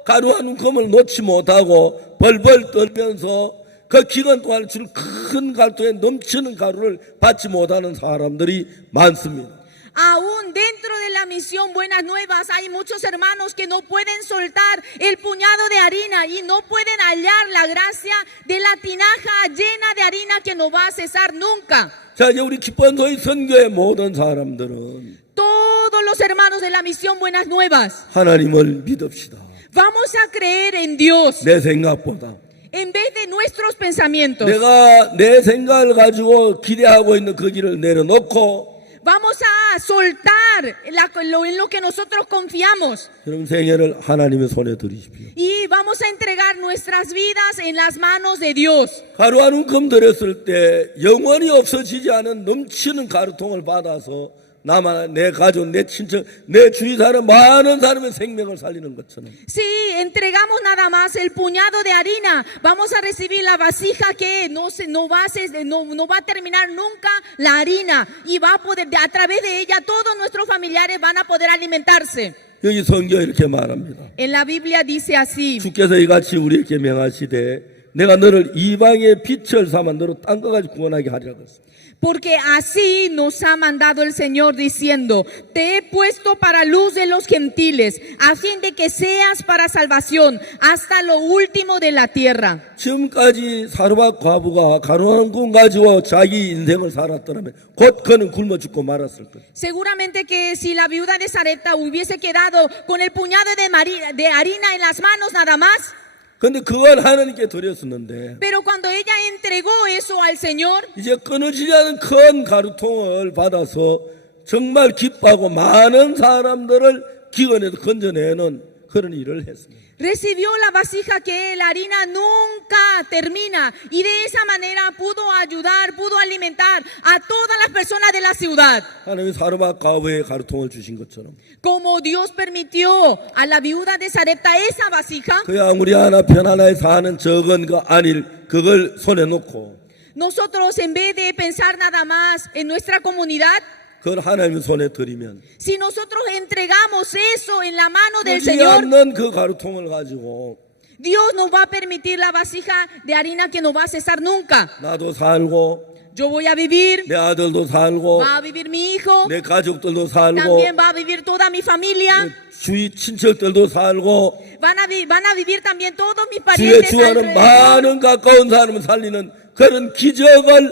가루 한 움큼을 놓지 못하고 벌벌 떨면서 그 기간 동안 줄 큰 갈통에 넘치는 가루를 받지 못하는 사람들이 많습니다. Aún dentro de la misión Buenas Nuevas hay muchos hermanos que no pueden soltar el puñado de harina y no pueden hallar la gracia de la tinaja llena de harina que no va a cesar nunca. 자, 이제 우리 기쁜 소리 선교의 모든 사람들은 Todos los hermanos de la misión Buenas Nuevas, 하나님을 믿읍시다. vamos a creer en Dios 내 생각보다. en vez de nuestros pensamientos. 내가 내 생각을 가지고 기대하고 있는 그 길을 내려놓고 Vamos a soltar en lo que nosotros confiamos 여러분 생애를 하나님의 손에 드리십시오. y vamos a entregar nuestras vidas en las manos de Dios. 가루 한 움큼 들였을 때 영원히 없어지지 않은 넘치는 가루통을 받아서 나만 내 가족, 내 친척, 내 주위 사람 많은 사람의 생명을 살리는 것처럼 Si entregamos nada más el puñado de harina, vamos a recibir la vasija que no va a terminar nunca la harina y va a poder, a través de ella todos nuestros familiares van a poder alimentarse. 여기 성경에 이렇게 말합니다. En la Biblia dice así: 주께서 이같이 우리에게 명하시되 내가 너를 이방의 빛을 삼아 너로 땅 끝까지 구원하게 하리라 그랬습니다. Porque así nos ha mandado el Señor diciendo: te he puesto para luz de los gentiles, a fin de que seas para salvación hasta lo último de la tierra. 지금까지 사르밧 과부가 가루 한 움큼 가지고 자기 인생을 살았더라면 곧 그는 굶어 죽고 말았을 거예요. Seguramente que si la viuda de Sarepta hubiese quedado con el puñado de harina en las manos nada más, 근데 그걸 하나님께 드렸었는데 pero cuando ella entregó eso al Señor, 이제 끊어지지 않은 큰 가루통을 받아서 정말 기뻐하고 많은 사람들을 기근에서 건져내는 그런 일을 했습니다. recibió la vasija que la harina nunca termina y de esa manera pudo ayudar, pudo alimentar a todas las personas de la ciudad. 하나님이 사르밧 과부의 가루통을 주신 것처럼 Como Dios permitió a la viuda de Sarepta esa vasija, 그 아무리 하나 편안하게 사는 적은 그 안일 그걸 손에 놓고 nosotros en vez de pensar nada más en nuestra comunidad, 그걸 하나님 손에 드리면 si nosotros entregamos eso en la mano del 끊어지지 Señor, 않는 그 가루통을 가지고 Dios nos va a permitir la vasija de harina que no va a cesar nunca. 나도 살고 Yo voy a vivir, 내 아들도 살고 va a vivir mi hijo, 내 가족들도 살고 también va a vivir toda mi familia, 주위 친척들도 살고 van a vivir también todos mis 주의 parientes 주하는 alrededor. 많은 가까운 사람을 살리는 그런 기적을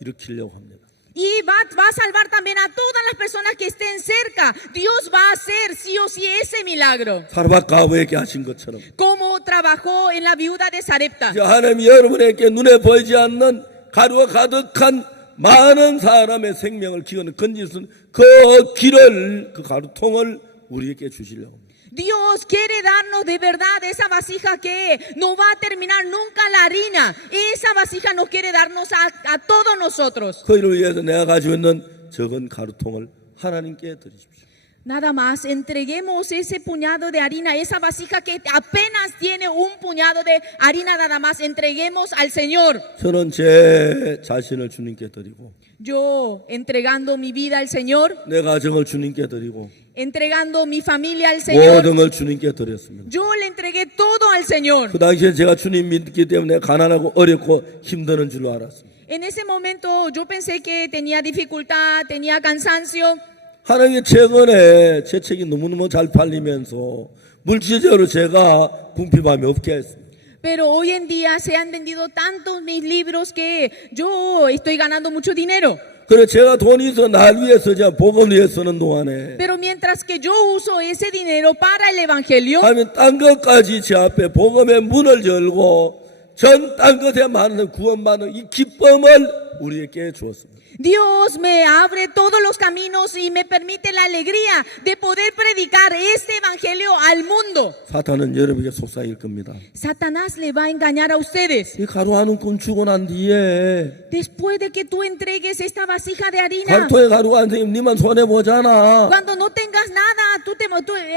일으키려고 합니다. Y va a salvar también a todas las personas que estén cerca. Dios va a hacer sí o sí ese milagro, 사르밧 과부에게 하신 것처럼 como trabajó en la viuda de Sarepta. 이제 하나님이 여러분에게 눈에 보이지 않는 가루가 가득한 많은 사람의 생명을 기원을 건지는 그 길을 그 가루통을 우리에게 주시려고 합니다. Dios quiere darnos de verdad esa vasija que no va a terminar nunca la harina. Esa vasija nos quiere darnos a todos nosotros. 그 일을 위해서 내가 가지고 있는 적은 가루통을 하나님께 드리십시오. Nada más, entreguemos ese puñado de harina, esa vasija que apenas tiene un puñado de harina nada más, entreguemos al Señor. 저는 제 자신을 주님께 드리고 Yo entregando mi vida al Señor, 내 가정을 주님께 드리고 entregando mi familia al Señor, 모든 걸 주님께 드렸습니다. yo le entregué todo al Señor. 그 당시에 제가 주님 믿기 때문에 가난하고 어렵고 힘드는 줄 알았습니다. En ese momento yo pensé que tenía dificultad, tenía cansancio, 하나님의 최근에 제 책이 너무너무 잘 팔리면서 물질적으로 제가 궁핍함이 없게 했습니다. pero hoy en día se han vendido tantos mis libros que yo estoy ganando mucho dinero. 그래서 제가 돈이 있어 날 위해 쓰지 않고 복음을 위해 쓰는 동안에 Pero mientras que yo uso ese dinero para el evangelio, 하나님 딴 것까지 제 앞에 복음의 문을 열고 전 딴 것에 많은 구원받는 이 기쁨을 우리에게 주었습니다. Dios me abre todos los caminos y me permite la alegría de poder predicar este evangelio al mundo. 사탄은 여러분에게 속삭일 겁니다. Satanás le va a engañar a ustedes. 이 가루 한 움큼 주고 난 뒤에 Después de que tú entregues esta vasija de harina, 갈토에 가루가 안 되면 니만 손해 보잖아. cuando no tengas nada,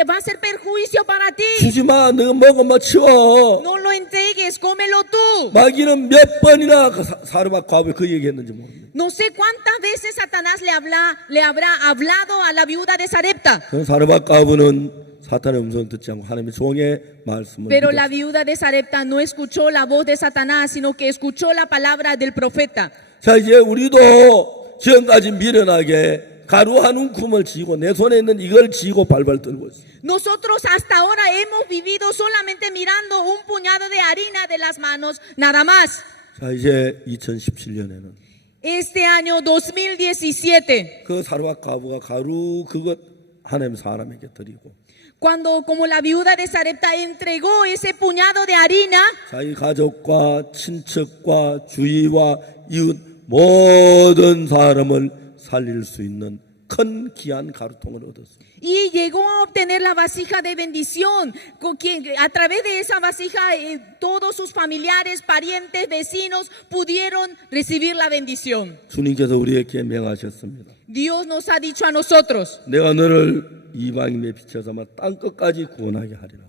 va a ser perjuicio para ti. 주지 마. 너가 먹어 뭐 치워. No lo entregues, cómelo tú. 마귀는 몇 번이나 사르밧 과부에 그 얘기했는지 모릅니다. No sé cuántas veces Satanás le habrá hablado a la viuda de Sarepta. 그 사르밧 과부는 사탄의 음성 듣지 않고 하나님의 종의 말씀을 Pero la 믿었어요. viuda de Sarepta no escuchó la voz de Satanás, sino que escuchó la palabra del profeta. 자, 이제 우리도 지금까지 미련하게 가루 한 움큼을 쥐고 내 손에 있는 이걸 쥐고 발발 떨고 있어요. Nosotros hasta ahora hemos vivido solamente mirando un puñado de harina de las manos, nada más. 자, 이제 2017년에는 Este año 2017, 그 사르밧 과부가 가루 그것 하나님 사람에게 드리고 cuando como la viuda de Sarepta entregó ese puñado de harina, 자기 가족과 친척과 주위와 이웃 모든 사람을 살릴 수 있는 큰 귀한 가루통을 얻었습니다. y llegó a obtener la vasija de bendición, con quien a través de esa vasija todos sus familiares, parientes, vecinos pudieron recibir la bendición. 주님께서 우리에게 명하셨습니다. Dios nos ha dicho a nosotros: 내가 너를 이방인의 빛에 삼아 땅 끝까지 구원하게 하리라.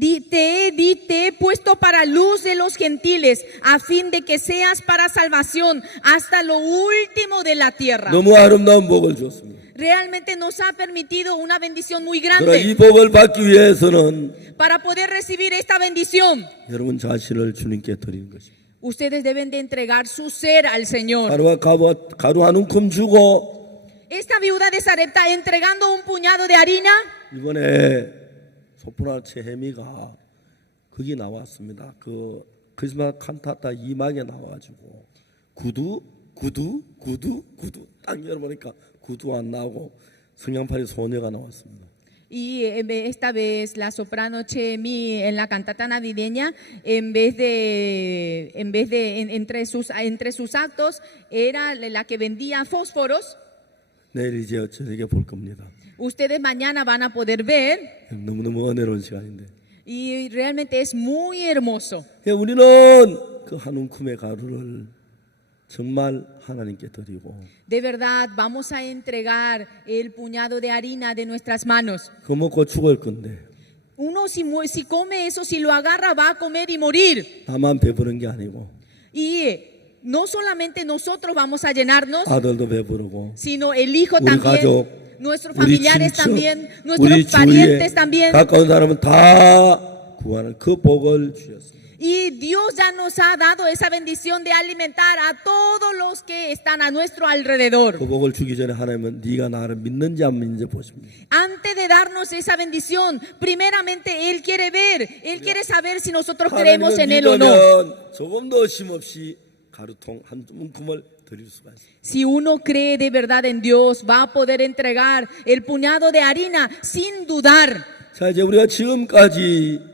Te he puesto para luz de los gentiles, a fin de que seas para salvación hasta lo último de la tierra. 너무 아름다운 복을 주었습니다. Realmente nos ha permitido una bendición muy 그러나 이 grande. 복을 받기 위해서는 Para poder recibir esta bendición, 여러분 자신을 주님께 드리는 것입니다. ustedes deben de entregar su ser al Señor. 가루와 가루 한 움큼 주고 Esta viuda de Sarepta entregando un puñado de harina, 이번에 소프라노 체헤미가 거기 나왔습니다. 그 크리스마스 칸타타 2막에 나와가지고 구두 딱 열어보니까 구두 안 나오고 성냥팔이 소녀가 나왔습니다. y esta vez la soprano Chemi en la cantata navideña, entre sus actos era la que vendía fósforos. 내일 이제 저녁에 볼 겁니다. Ustedes mañana van a poder ver 너무너무 은혜로운 시간인데 y realmente es muy hermoso. 우리는 그 한 움큼의 가루를 정말 하나님께 드리고 De verdad, vamos a entregar el puñado de harina de nuestras manos. 그거 먹고 죽을 건데 Uno si come eso, si lo agarra, va a comer y morir. 나만 배부른 게 아니고 Y no solamente nosotros vamos a llenarnos, 아들도 배부르고 sino el hijo 우리 también, 가족, nuestros 우리 familiares 친척, también, 우리 nuestros 주위에 parientes también. 가까운 사람은 다 구하는 그 복을 주셨습니다. Y Dios ya nos ha dado esa bendición de alimentar a todos los que están a nuestro alrededor. 그 복을 주기 전에 하나님은 네가 나를 믿는지 안 믿는지 보십니다. Antes de darnos esa bendición, primeramente Él quiere ver, Él quiere saber si nosotros creemos en Él o no. 믿으면 조금도 쉼없이 가루통 한 움큼을 드릴 수가 있습니다. Si uno cree de verdad en Dios, va a poder entregar el puñado de harina sin dudar. 자, 이제 우리가 지금까지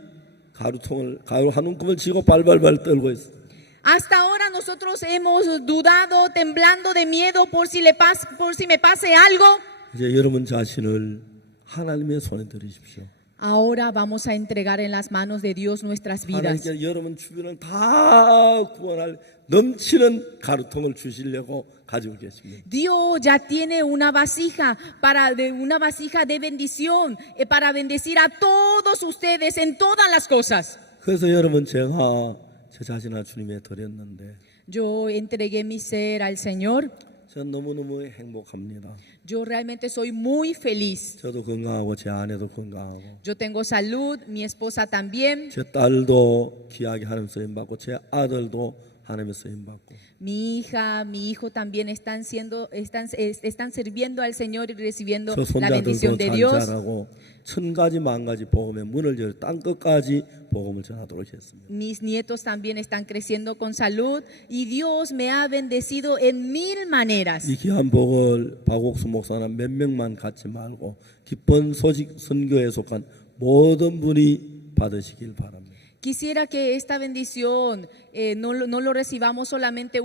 가루 한 움큼을 쥐고 발발발 떨고 있어요. Hasta ahora nosotros hemos dudado, temblando de miedo por si me pase algo. 이제 여러분 자신을 하나님의 손에 드리십시오. Ahora vamos a entregar en las manos de Dios nuestras vidas. 하나님께 여러분 주변을 다 구원할 넘치는 가루통을 주시려고 가지고 계십니다. Dios ya tiene una vasija de bendición para bendecir a todos ustedes en todas las cosas. 그래서 여러분 제가 제 자신을 주님에 드렸는데 Yo entregué mi ser al Señor. 저는 너무너무 행복합니다. Yo realmente soy muy feliz. 저도 건강하고 제 아내도 건강하고 Yo tengo salud, mi esposa también. 제 딸도 귀하게 하나님 쓰임 받고 제 아들도 하나님의 쓰임 받고 Mi hija, mi hijo también están sirviendo al Señor y recibiendo 저 la 손자들도 bendición de 잘 Dios. 자라고 천 가지 만 가지 복음의 문을 열어 땅 끝까지 복음을 전하도록 했습니다. Mis nietos también están creciendo con salud y Dios me ha bendecido en 1000 maneras. 이 귀한 복을 박옥수 목사나 몇 명만 갖지 말고 기쁜 소식 선교에 속한 모든 분이 받으시길 바랍니다. Quisiera que esta bendición no lo recibamos solamente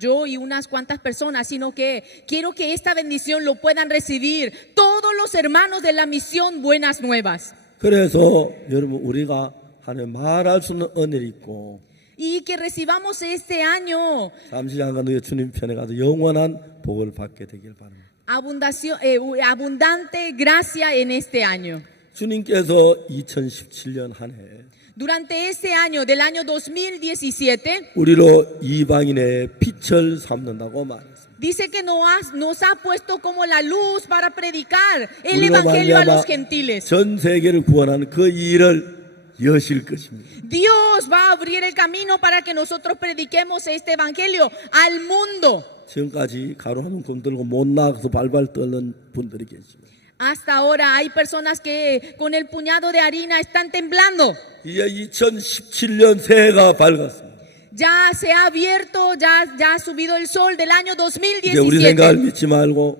yo y unas cuantas personas, sino que quiero que esta bendición lo puedan recibir todos los hermanos de la misión Buenas Nuevas. 그래서 여러분 우리가 하나님 말할 수 있는 은혜를 있고 Y que recibamos este año 잠시 잠깐 너희 주님 편에 가서 영원한 복을 받게 되길 바랍니다. abundante gracia en este año. 주님께서 2017년 한 해 Durante este año, del año 2017, 우리로 이방인의 빛을 삼는다고 말했습니다. dice que nos ha puesto como la luz para predicar el 우리로 evangelio a 말미암아 los gentiles. 전 세계를 구원하는 그 일을 여실 것입니다. Dios va a abrir el camino para que nosotros prediquemos este evangelio al mundo. 지금까지 가루 한 움큼 들고 못 나가서 발발 떨는 분들이 계십니다. Hasta ahora hay personas que con el puñado de harina están temblando. 이제 2017년 새해가 밝았습니다. Ya se ha abierto, ya ha subido el sol del año 이제 우리 생각을 2017. 믿지 말고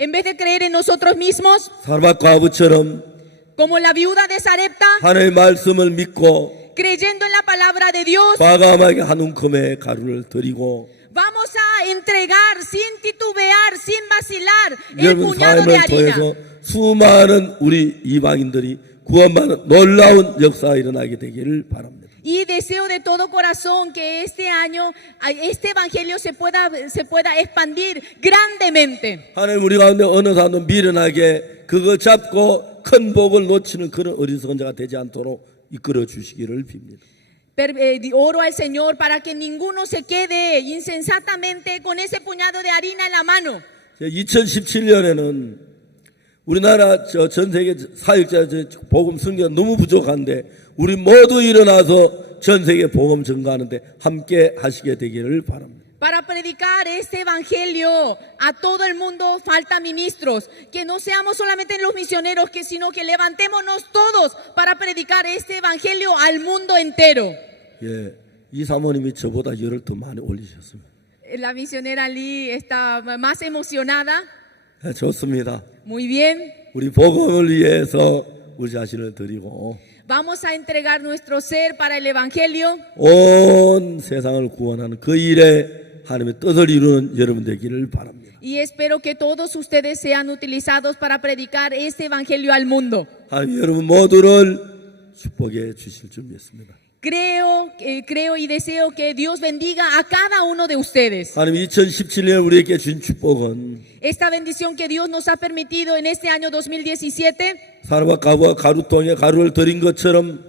En vez de creer en nosotros mismos, 사르밧 과부처럼 como la viuda de Sarepta, 하나님의 말씀을 믿고 creyendo en la palabra de Dios, 과감하게 한 움큼의 가루를 드리고 vamos a entregar sin titubear, sin vacilar, el 여러분 puñado de 삶을 harina. 통해서 수많은 우리 이방인들이 구원받는 놀라운 역사가 일어나게 되기를 바랍니다. Y deseo de todo corazón que este año este evangelio se pueda expandir grandemente. 하나님 우리 가운데 어느 사람도 미련하게 그거 잡고 큰 복을 놓치는 그런 어리석은 자가 되지 않도록 이끌어 주시기를 빕니다. Oro al Señor para que ninguno se quede insensatamente con ese puñado de harina en la mano. 2017년에는 우리나라 전 세계 사역자 복음 선교가 너무 부족한데 우리 모두 일어나서 전 세계 복음 전가하는데 함께 하시게 되기를 바랍니다. Para predicar este evangelio a todo el mundo falta ministros, que no seamos solamente los misioneros, sino que levantémonos todos para predicar este evangelio al mundo entero. 예, 이 사모님이 저보다 열을 더 많이 올리셨습니다. La misionera Lee está más emocionada. 예, 좋습니다. Muy bien. 우리 복음을 위해서 우리 자신을 드리고 Vamos a entregar nuestro ser para el evangelio. 온 세상을 구원하는 그 일에 하나님의 뜻을 이루는 여러분 되기를 바랍니다. Y espero que todos ustedes sean utilizados para predicar este evangelio al mundo. 하나님 여러분 모두를 축복해 주실 줄 믿습니다. Creo y deseo que Dios bendiga a cada uno de ustedes. 하나님 2017년 우리에게 주신 축복은 Esta bendición que Dios nos ha permitido en este año 2017, 사르밧 과부가 가루통에 가루를 드린 것처럼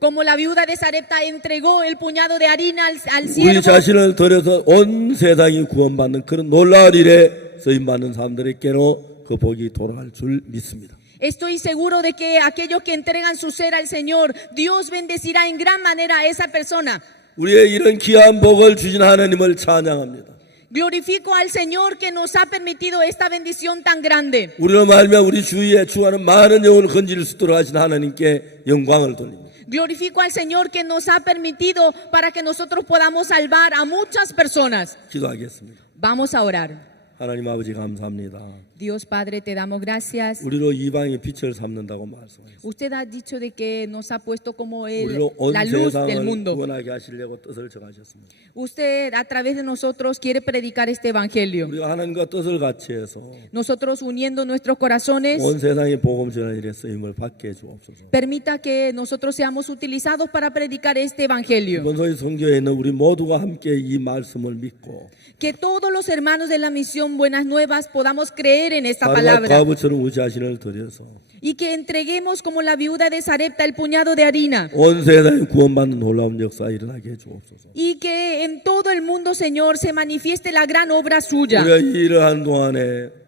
como la viuda de Sarepta entregó el puñado de harina al 우리 siervo, 자신을 드려서 온 세상이 구원받는 그런 놀라운 일에 쓰임받는 사람들에게로 그 복이 돌아갈 줄 믿습니다. estoy seguro de que aquellos que entregan su ser al Señor, Dios bendecirá en gran manera a esa persona. 우리의 이런 귀한 복을 주신 하나님을 찬양합니다. Glorifico al Señor que nos ha permitido esta bendición tan grande. 우리로 말미암아 우리 주위에 주하는 많은 영혼을 건질 수 있도록 하신 하나님께 영광을 돌립니다. Glorifico al Señor que nos ha permitido para que nosotros podamos salvar a muchas personas. 기도하겠습니다. Vamos a orar. 하나님 아버지 감사합니다. Dios Padre, te damos gracias. 우리로 이방의 빛을 삼는다고 말씀하셨습니다. Usted ha dicho de que nos ha puesto como 우리로 온 la luz del 세상을 mundo. 구원하게 하시려고 뜻을 정하셨습니다. Usted a través de nosotros quiere predicar este evangelio. 우리가 하나님과 뜻을 같이 해서 Nosotros uniendo nuestros corazones, 온 세상의 복음 전하는 일에 쓰임을 받게 해주옵소서. permita que nosotros seamos utilizados para predicar este evangelio. 이번 소위 선교에 있는 우리 모두가 함께 이 말씀을 믿고 Que todos los hermanos de la misión Buenas Nuevas podamos creer en esta 사르밧 palabra. 과부처럼 우리 자신을 드려서 Y que entreguemos como la viuda de Sarepta el puñado de harina. 온 세상에 구원받는 놀라운 역사 일어나게 해주옵소서. Y que en todo el mundo, Señor, se manifieste la gran obra suya. 우리가 이 일을 하는 동안에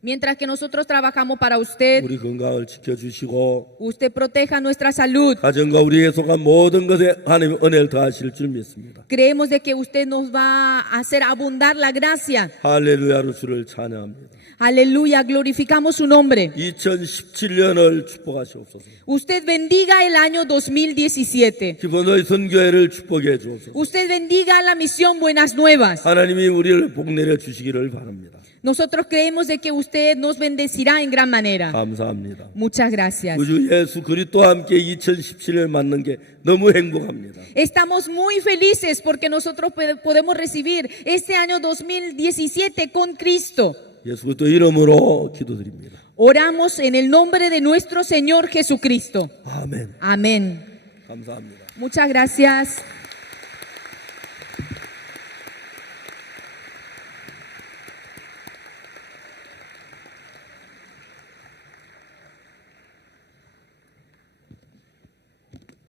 Mientras que nosotros trabajamos para usted, 우리 건강을 지켜주시고 usted proteja nuestra salud. 가정과 우리에 속한 모든 것에 하나님의 은혜를 더하실 줄 믿습니다. Creemos de que usted nos va a hacer abundar la gracia. 할렐루야로 주를 찬양합니다. Aleluya, glorificamos su nombre. 2017년을 축복하시옵소서. Usted bendiga el año 2017. 기본의 선교회를 축복해 주옵소서. Usted bendiga la misión Buenas Nuevas. 하나님이 우리를 복내려 주시기를 바랍니다. Nosotros creemos de que usted nos bendecirá en gran manera. 감사합니다. Muchas gracias. 우주 예수 그리스도와 함께 2017을 맞는 게 너무 행복합니다. Estamos muy felices porque nosotros podemos recibir este año 2017 con Cristo. 예수 그리스도 이름으로 기도드립니다. Oramos en el nombre de nuestro Señor Jesucristo. 아멘. Amén. 감사합니다. Muchas gracias.